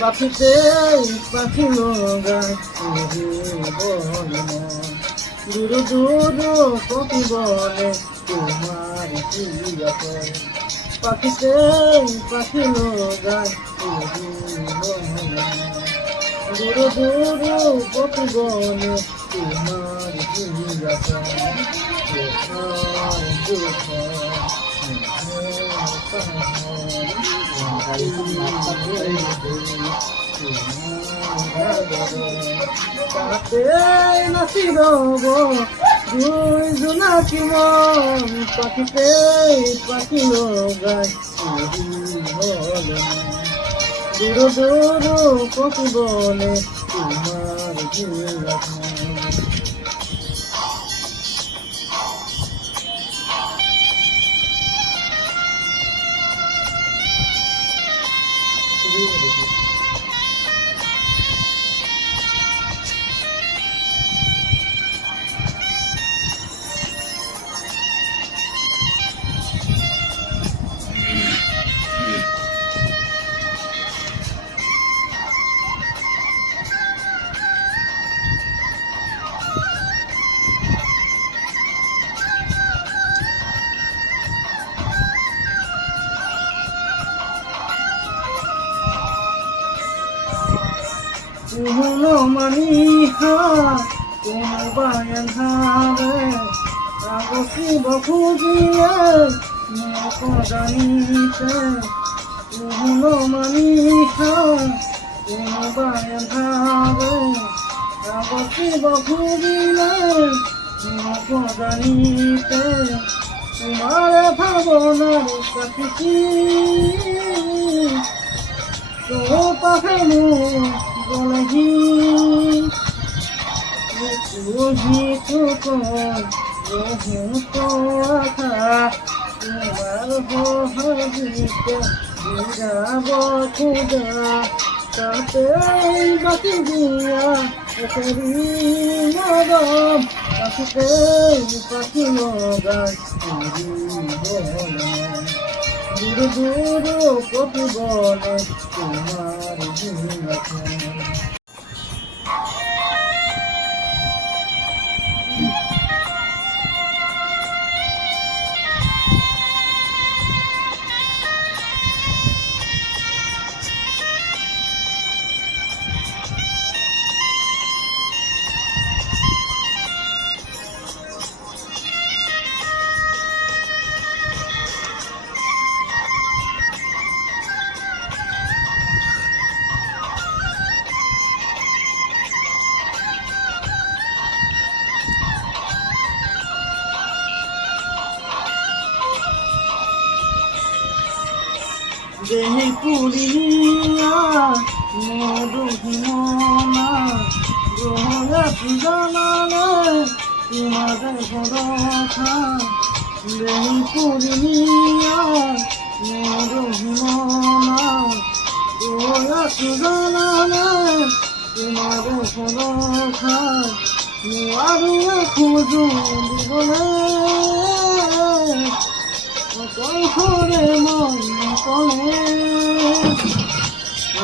পাখিতে পাখি গায় বলে না, দূর দূর পাখি বলে তোমার কি আছে। পাখিতে পাখি গায় বলে না, দূর দূর পাখি বলে তোমার কি আছে। তাতে নাচি রব দুই জোনাকি মন, পাখিতে পাখি গায় বলে না, দূর দূর পাখি বলে তোমার কি আছে। Uno maniha, como vayan jave, hago si bojudie, no codanite. Uno maniha, como vayan jave, hago si bojudie, no codanite. Tumare pavonar sakiti, so pahemu. Bolahi, tuhi tuko, rohu to akha, tumar ho habite, dirabo khuda, tate baki diya, ekari madam, pakite paki loga, turi bola, duru duru paki bola, tumar jinaka. Dehi puriya moduhimona roya sujanane tumare bhodha. Dehi puriya moduhimona roya sujanane tumare bhodha. Nuaru khuju digole Kore mon kone,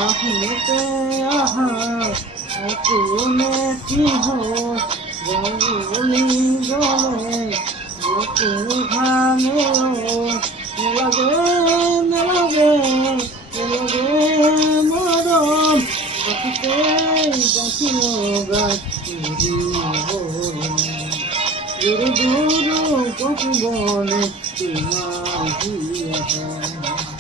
ahite aha, akune tiho, janguli gole, goku bhane o, melage madam, ahite bakinoga tiri bole, duru duru goku bole, तुम्हारी है।